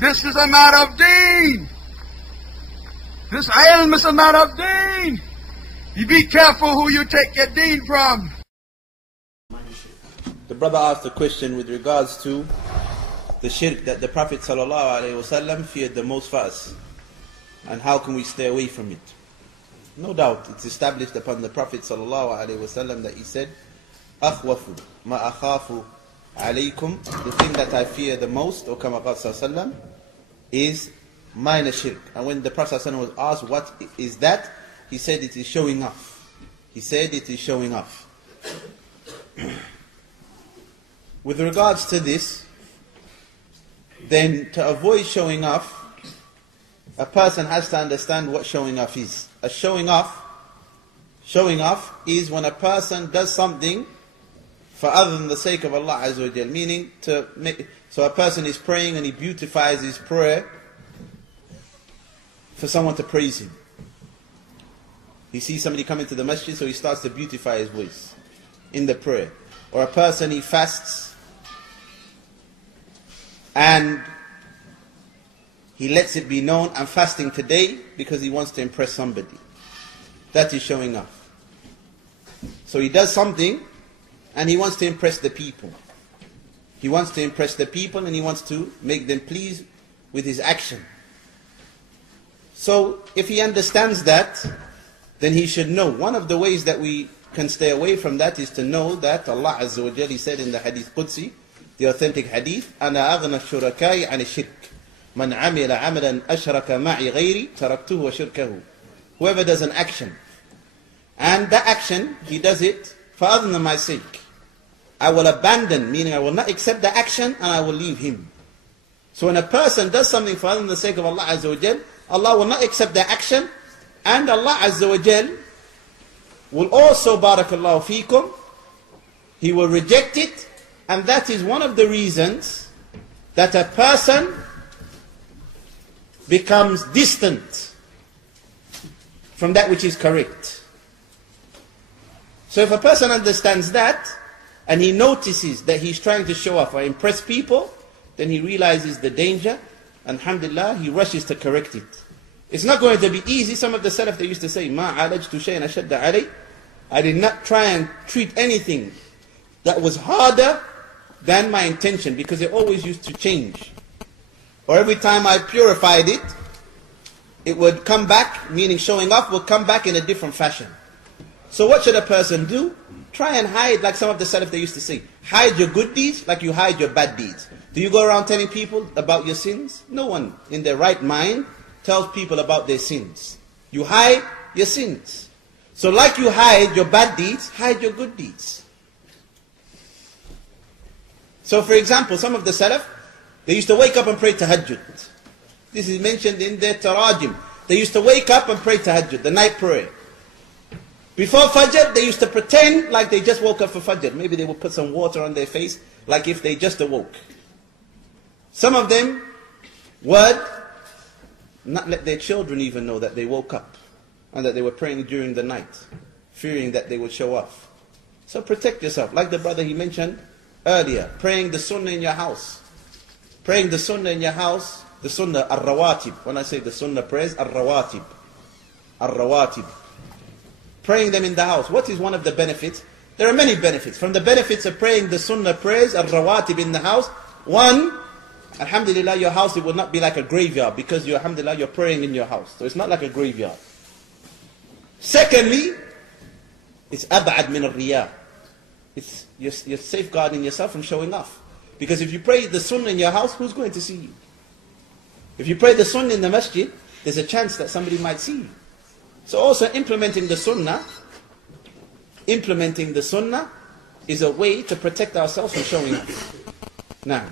This is a matter of deen. This ilm is a matter of deen. You be careful who you take your deen from. The brother asked a question with regards to the shirk that the Prophet ﷺ feared the most for us, and how can we stay away from it. No doubt it's established upon the Prophet ﷺ that he said, أخوف ما أخاف عليكم, the thing that I fear the most, or kama qala sallallahu, is minor shirk. And when the Prophet ﷺ was asked what is that, he said it is showing off. He said it is showing off. With regards to this, then to avoid showing off, a person has to understand what showing off is. Showing off is when a person does something for other than the sake of Allah Azza wa Jal, meaning so a person is praying and he beautifies his prayer for someone to praise him. He sees somebody come into the masjid, so he starts to beautify his voice in the prayer. Or a person, he fasts and he lets it be known, I'm fasting today because he wants to impress somebody. That is showing off. So he does something and he wants to impress the people. He wants to impress the people and he wants to make them pleased with his action. So if he understands that, then he should know. One of the ways that we can stay away from that is to know that Allah Azza wa Jalla said in the Hadith Qudsi, the authentic Hadith, أَنَا أَغْنَى الشُّرَكَاءِ عَنِ الشِّرْكِ مَنْ عَمِلَ عَمَلًا أَشْرَكَ مَعِي غَيْرِي تَرَكْتُهُ وَشِرْكَهُ. Whoever does an action, and that action, he does it for other than my sake, I will abandon, meaning I will not accept the action and I will leave him. So when a person does something for other than the sake of Allah Azza wa Jal, Allah will not accept the action, and Allah Azza wa Jal will also, barakallahu feekum, He will reject it. And that is one of the reasons that a person becomes distant from that which is correct. So if a person understands that, and he notices that he's trying to show off or impress people, then he realizes the danger, and alhamdulillah, he rushes to correct it. It's not going to be easy. Some of the Salaf, they used to say, مَا عَالَجْتُ شَيْءٍ أَشَدَّ عَلَيْهِ, I did not try and treat anything that was harder than my intention, because it always used to change. Or every time I purified it, it would come back, meaning showing off, would come back in a different fashion. So what should a person do? Try and hide, like some of the Salaf they used to say, hide your good deeds like you hide your bad deeds. Do you go around telling people about your sins? No one in their right mind tells people about their sins. You hide your sins. So like you hide your bad deeds, hide your good deeds. So for example, some of the Salaf, they used to wake up and pray tahajjud. This is mentioned in their tarajim. They used to wake up and pray tahajjud, the night prayer. Before Fajr, they used to pretend like they just woke up for Fajr. Maybe they would put some water on their face, like if they just awoke. Some of them would not let their children even know that they woke up and that they were praying during the night, fearing that they would show off. So protect yourself. Like the brother he mentioned earlier, praying the sunnah in your house. Praying the sunnah in your house, the sunnah ar-rawatib. When I say the sunnah prayers, ar-rawatib. Ar-rawatib. Praying them in the house. What is one of the benefits? There are many benefits. From the benefits of praying the sunnah prayers, ar-rawatib in the house, one, alhamdulillah, your house, it will not be like a graveyard, because you, alhamdulillah, you're praying in your house. So it's not like a graveyard. Secondly, it's ab'ad min al-riyah. It's you're safeguarding yourself from showing off. Because if you pray the sunnah in your house, who's going to see you? If you pray the sunnah in the masjid, there's a chance that somebody might see you. So also implementing the sunnah is a way to protect ourselves from showing off. Now.